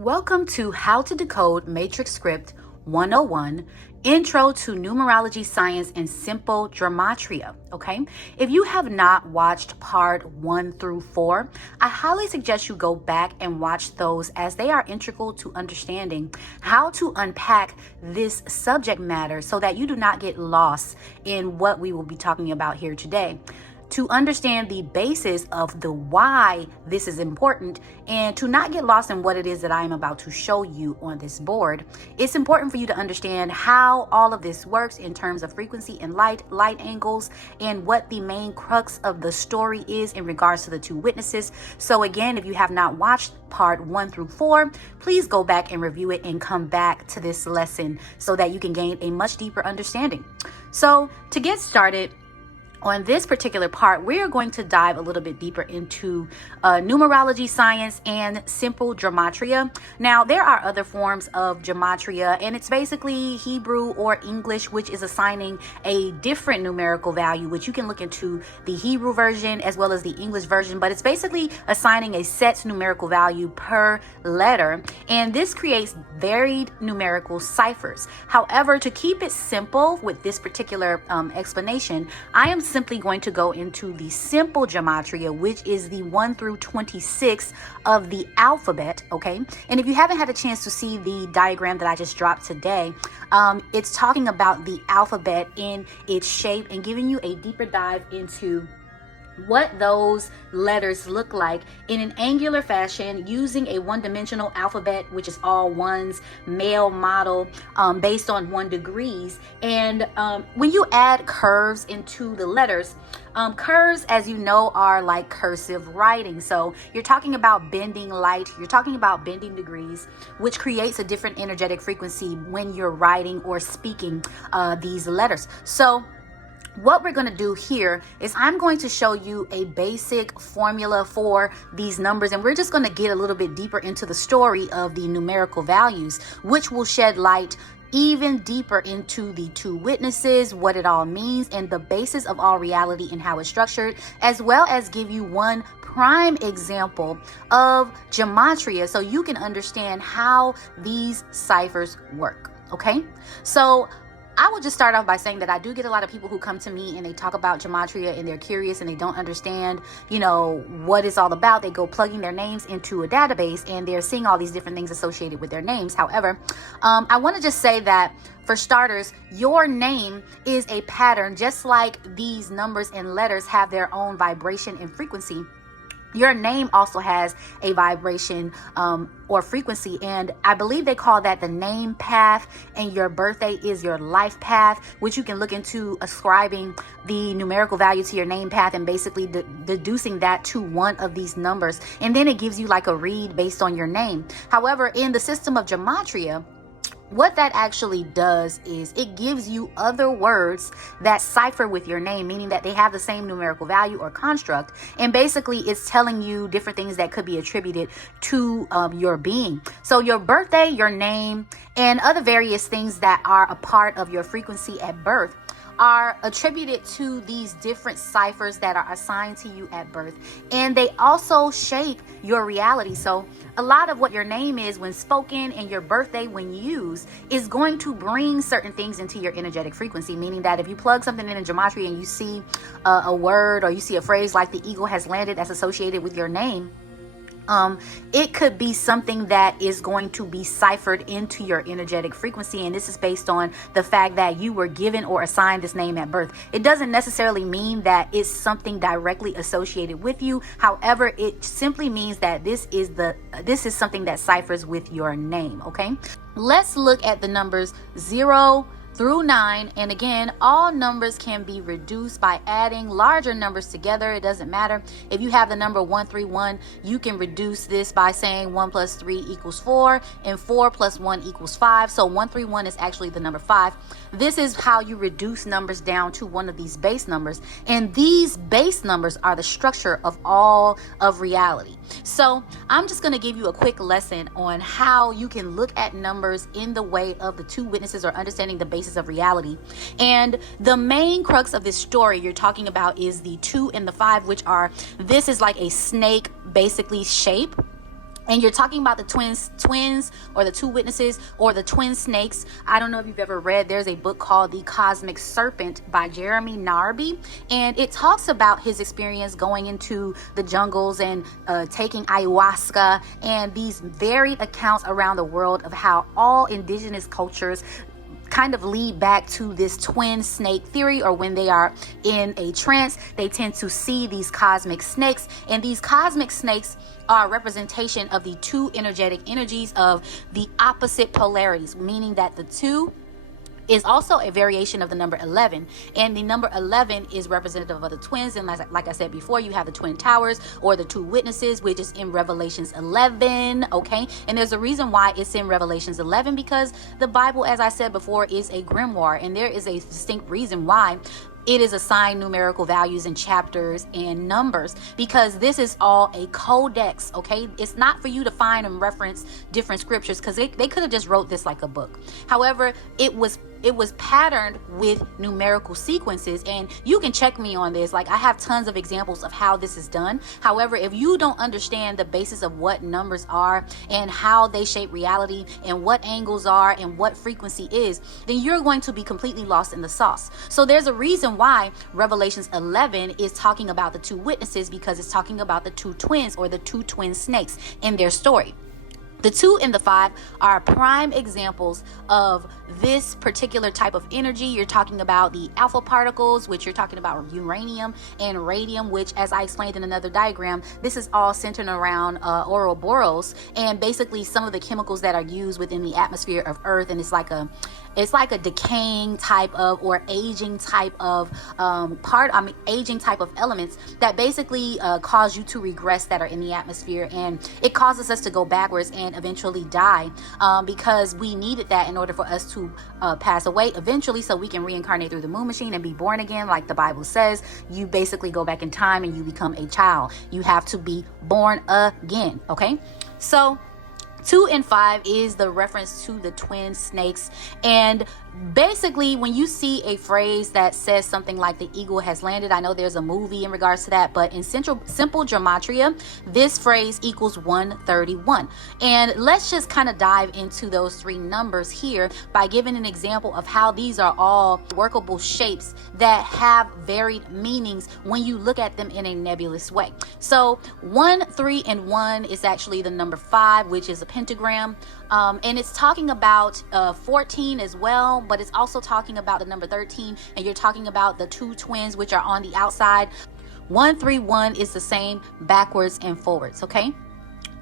Welcome to How to Decode Matrix Script 101, Intro to Numerology Science and Simple Gematria. Okay, if you have not watched part 1 through 4, I highly suggest you go back and watch those, as they are integral to understanding how to unpack this subject matter so that you do not get lost in what we will be talking about here today. To understand the basis of the why this is important and to not get lost in what it is that I am about to show you on this board, it's important for you to understand how all of this works in terms of frequency and light angles, and what the main crux of the story is in regards to the two witnesses. So again, if you have not watched part 1 through 4, please go back and review it and come back to this lesson so that you can gain a much deeper understanding. So to get started, on this particular part, we are going to dive a little bit deeper into numerology science and simple gematria. Now, there are other forms of gematria, and it's basically Hebrew or English, which is assigning a different numerical value, which you can look into the Hebrew version as well as the English version, but it's basically assigning a set numerical value per letter, and this creates varied numerical ciphers. However, to keep it simple with this particular explanation, I am simply going to go into the simple gematria, which is the 1 through 26 of the alphabet. Okay, and if you haven't had a chance to see the diagram that I just dropped today, it's talking about the alphabet in its shape and giving you a deeper dive into what those letters look like in an angular fashion using a one-dimensional alphabet, which is all ones, male model, based on 1 degrees. And when you add curves into the letters, curves, as you know, are like cursive writing. So you're talking about bending light, you're talking about bending degrees, which creates a different energetic frequency when you're writing or speaking these letters. So what we're going to do here is I'm going to show you a basic formula for these numbers, and we're just going to get a little bit deeper into the story of the numerical values, which will shed light even deeper into the two witnesses, what it all means, and the basis of all reality and how it's structured, as well as give you one prime example of gematria so you can understand how these ciphers work. Okay, so I will just start off by saying that I do get a lot of people who come to me and they talk about gematria and they're curious and they don't understand, what it's all about. They go plugging their names into a database and they're seeing all these different things associated with their names. However, I want to just say that for starters, your name is a pattern, just like these numbers and letters have their own vibration and frequency. Your name also has a vibration or frequency, and I believe they call that the name path, and your birthday is your life path, which you can look into ascribing the numerical value to your name path and basically deducing that to one of these numbers, and then it gives you like a read based on your name. However, in the system of gematria, what that actually does is it gives you other words that cipher with your name, meaning that they have the same numerical value or construct. And basically it's telling you different things that could be attributed to your being. So your birthday, your name, and other various things that are a part of your frequency at birth are attributed to these different ciphers that are assigned to you at birth, and they also shape your reality. So a lot of what your name is when spoken and your birthday when used is going to bring certain things into your energetic frequency, meaning that if you plug something in gematria and you see a word or you see a phrase like the eagle has landed that's associated with your name, it could be something that is going to be ciphered into your energetic frequency, and this is based on the fact that you were given or assigned this name at birth. It doesn't necessarily mean that it's something directly associated with you. However, it simply means that this is something that ciphers with your name. Okay, let's look at the numbers 0 through 9, and again, all numbers can be reduced by adding larger numbers together. It doesn't matter if you have the number 131, you can reduce this by saying 1 plus 3 equals 4 and 4 plus 1 equals 5. So 131 is actually the number 5. This is how you reduce numbers down to one of these base numbers, and these base numbers are the structure of all of reality. So I'm just going to give you a quick lesson on how you can look at numbers in the way of the two witnesses or understanding the basis of reality. And the main crux of this story you're talking about is the 2 and the 5, which are, this is like a snake basically shape. And you're talking about the twins or the two witnesses or the twin snakes. I don't know if you've ever read, there's a book called The Cosmic Serpent by Jeremy Narby. And it talks about his experience going into the jungles and taking ayahuasca, and these varied accounts around the world of how all indigenous cultures kind of lead back to this twin snake theory, or when they are in a trance, they tend to see these cosmic snakes. And these cosmic snakes are a representation of the two energetic energies of the opposite polarities, meaning that the two is also a variation of the number 11, and the number 11 is representative of the twins. And like I said before, you have the twin towers or the two witnesses, which is in Revelations 11. Okay, and there's a reason why it's in Revelations 11, because the Bible, as I said before, is a grimoire, and there is a distinct reason why it is assigned numerical values in chapters and numbers, because this is all a codex. Okay, it's not for you to find and reference different scriptures, because they could have just wrote this like a book. However, it was patterned with numerical sequences, and you can check me on this. Like, I have tons of examples of how this is done. However, if you don't understand the basis of what numbers are and how they shape reality and what angles are and what frequency is, then you're going to be completely lost in the sauce. So there's a reason why Revelations 11 is talking about the two witnesses, because it's talking about the two twins or the two twin snakes in their story. The 2 and the 5 are prime examples of this particular type of energy. You're talking about the alpha particles, which you're talking about uranium and radium, which, as I explained in another diagram, this is all centered around Ouroboros, and basically some of the chemicals that are used within the atmosphere of Earth. And it's like a decaying type of, or aging type of aging type of elements that basically cause you to regress, that are in the atmosphere, and it causes us to go backwards and eventually die, because we needed that in order for us to pass away eventually, so we can reincarnate through the moon machine and be born again. Like the Bible says, you basically go back in time and you become a child. You have to be born again. Okay, so 2 and 5 is the reference to the twin snakes. And basically, when you see a phrase that says something like the eagle has landed, I know there's a movie in regards to that, but in simple gematria, this phrase equals 131. And let's just kind of dive into those three numbers here by giving an example of how these are all workable shapes that have varied meanings when you look at them in a nebulous way. So 1, 3, and 1 is actually the number 5, which is a pentagram, and it's talking about 14 as well, but it's also talking about the number 13, and you're talking about the two twins, which are on the outside. 131 is the same backwards and forwards. Okay,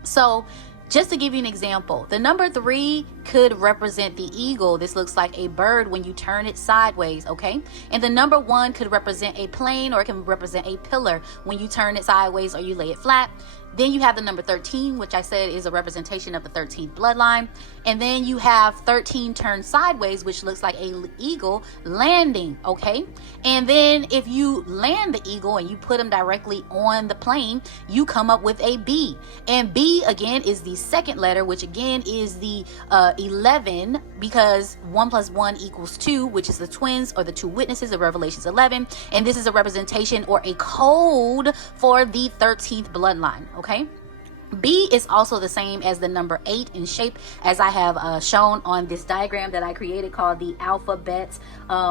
so just to give you an example, the number 3 could represent the eagle. This looks like a bird when you turn it sideways, okay? And the number 1 could represent a plane, or it can represent a pillar when you turn it sideways or you lay it flat. Then you have the number 13, which I said is a representation of the 13th bloodline. And then you have 13 turned sideways, which looks like an eagle landing, okay? And then if you land the eagle and you put them directly on the plane, you come up with a B. And B, again, is the second letter, which again is the 11, because 1 plus 1 equals 2, which is the twins or the two witnesses of Revelations 11. And this is a representation or a code for the 13th bloodline, okay? B is also the same as the number 8 in shape, as I have shown on this diagram that I created called the alphabet,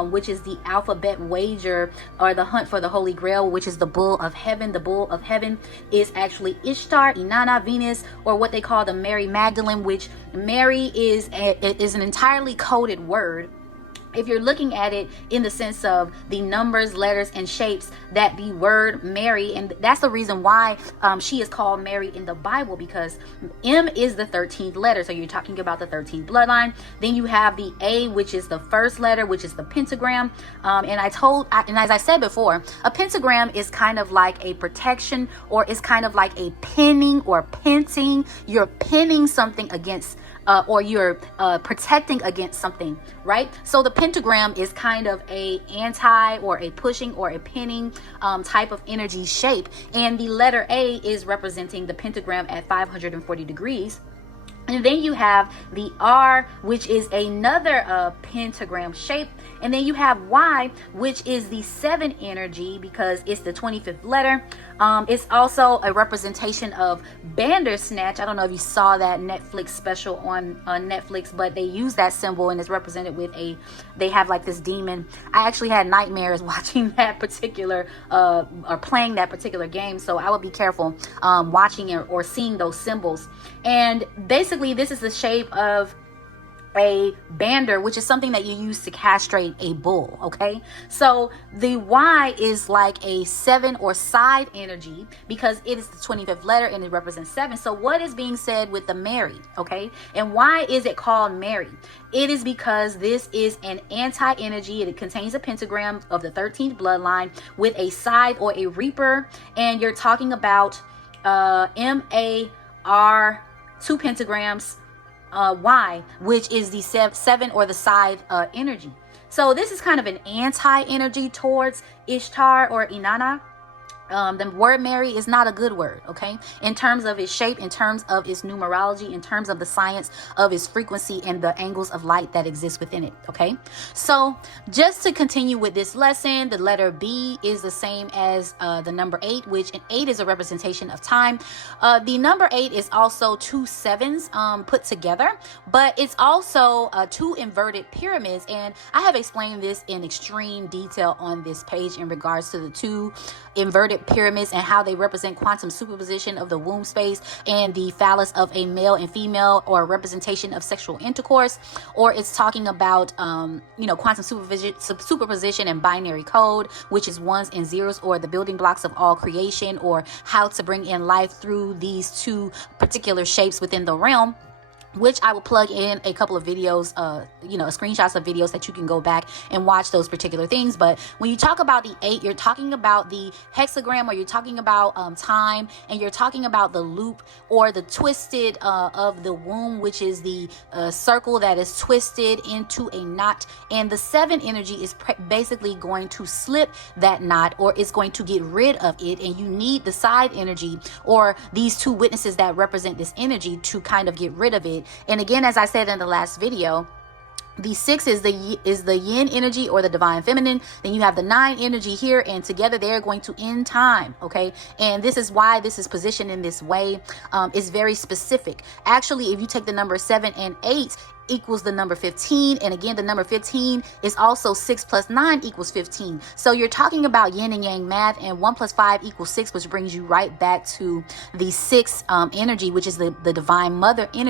which is the alphabet wager, or the hunt for the Holy Grail, which is the bull of heaven. The bull of heaven is actually Ishtar, Inanna, Venus, or what they call the Mary Magdalene, which Mary is an entirely coded word. If you're looking at it in the sense of the numbers, letters, and shapes, that the word Mary, and that's the reason why she is called Mary in the Bible, because M is the 13th letter. So you're talking about the 13th bloodline. Then you have the A, which is the first letter, which is the pentagram. And as I said before, a pentagram is kind of like a protection, or it's kind of like a pinning or pinting. You're pinning something against or you're protecting against something, right? So the pentagram is kind of a anti or a pushing or a pinning type of energy shape. And the letter A is representing the pentagram at 540 degrees. And then you have the R, which is another pentagram shape. And then you have Y, which is the 7 energy, because it's the 25th letter. It's also a representation of Bandersnatch. I don't know if you saw that Netflix special on Netflix, but they use that symbol and it's represented with they have like this demon. I actually had nightmares watching that particular or playing that particular game, so I would be careful watching it or seeing those symbols. And basically this is the shape of a bander, which is something that you use to castrate a bull. Okay, so the Y is like a 7 or side energy because it is the 25th letter and it represents 7. So what is being said with the married? Okay, and why is it called married? It is because this is an anti-energy. It contains a pentagram of the 13th bloodline with a side or a reaper, and you're talking about MAR, 2 pentagrams, Y, which is the 7 or the side energy. So this is kind of an anti-energy towards Ishtar or Inanna. The word Mary is not a good word, okay, in terms of its shape, in terms of its numerology, in terms of the science of its frequency and the angles of light that exist within it. Okay, so just to continue with this lesson, the letter B is the same as the number 8, which an 8 is a representation of time. The number 8 is also 2 sevens put together, but it's also 2 inverted pyramids, and I have explained this in extreme detail on this page in regards to the 2 inverted pyramids and how they represent quantum superposition of the womb space and the phallus of a male and female, or a representation of sexual intercourse, or it's talking about quantum superposition and binary code, which is ones and zeros, or the building blocks of all creation, or how to bring in life through these 2 particular shapes within the realm, which I will plug in a couple of videos, screenshots of videos that you can go back and watch those particular things. But when you talk about the 8, you're talking about the hexagram, or you're talking about time, and you're talking about the loop or the twisted of the womb, which is the circle that is twisted into a knot. And the 7 energy is basically going to slip that knot, or it's going to get rid of it. And you need the side energy, or these 2 witnesses that represent this energy, to kind of get rid of it. And again, as I said in the last video, the 6 is the yin energy, or the divine feminine. Then you have the 9 energy here, and together they're going to end time. Okay, and this is why this is positioned in this way. It's very specific. Actually, if you take the number 7 and 8 equals the number 15, and again the number 15 is also 6 plus 9 equals 15. So you're talking about yin and yang math, and 1 plus 5 equals 6, which brings you right back to the 6 energy, which is the divine mother energy.